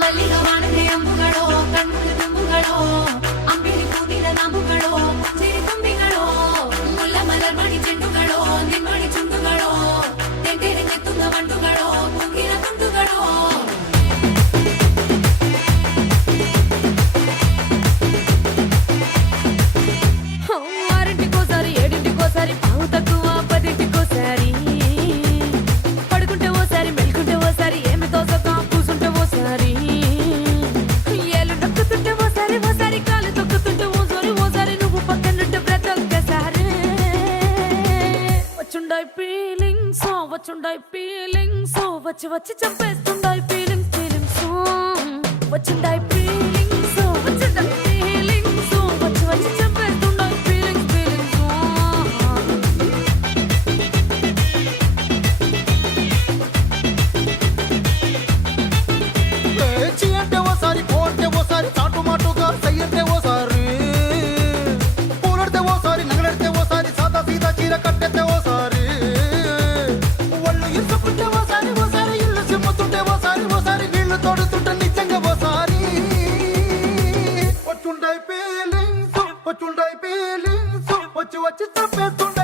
ಮಲ್ಲಿಗ ವಾಣದೆ ಅಂಬುಗಳೋ ಕಣ್ಣುಗಳ ತುಂಬುಗಳೋ ಅಂಬಿಳಿ ಕೂದಿದ ನಾಮುಗಳೋ ಸಿರಿ ತುಂಬಿಗಳೋ ಮುಲ್ಲ ಮಲರ್ ಮಣಿ ಚೆಂಡುಗಳೋ ನಿಮ್ಮಣಿ ಚುಂಡುಗಳೋ ತೆಂಟೆರೆ ಕೆತ್ತುಂಗ ಬಂಡುಗಳೋ ಕುಂಗಿನ ತುಂಡುಗಳೋ ఆరింటికోసారి ఏడింటికోసారి పావు తక్కువ పదింటికోసారి పడుకుంటే ఓసారి మెలుకుంటే ఓసారి ఏమి తోసక కూసుంటే ఓసారి ఏళ్ళు నొక్కుతుంటే ఓసారి ఓసారి కాలు తొక్కుతుంటే ఓసారి నువ్వు పక్కనుంటే బ్రతొక్కసారి వచ్చుండాయి ఫీలింగ్స్ వచ్చి వచ్చి చంపేస్తుండాయి ఫీలింగ్స్ వచ్చిండాయి ఫీలింగ్స్ వచ్చి వచ్చి చంపేస్తుండాయి ఫీలింగ్స్ చీ అంటే ఓసారి పో అంటే ఓసారి చాటు మాటుగా సై అంటే ఓసారి పూలడితే ఓసారి నగలడితే ఓసారి సాదా సీదా చీర కట్టెత్తే ఓసారి ఒళ్ళు ఇసుకుంటే ఓసారి ఇల్లు సిమ్ముతుంటే ఓసారి నీళ్లు తోడుతుంటే నిజంగా ఓసారి వచ్చుండాయి ఫీలింగ్స్ వచ్చి వచ్చి తప్పేస్తుండే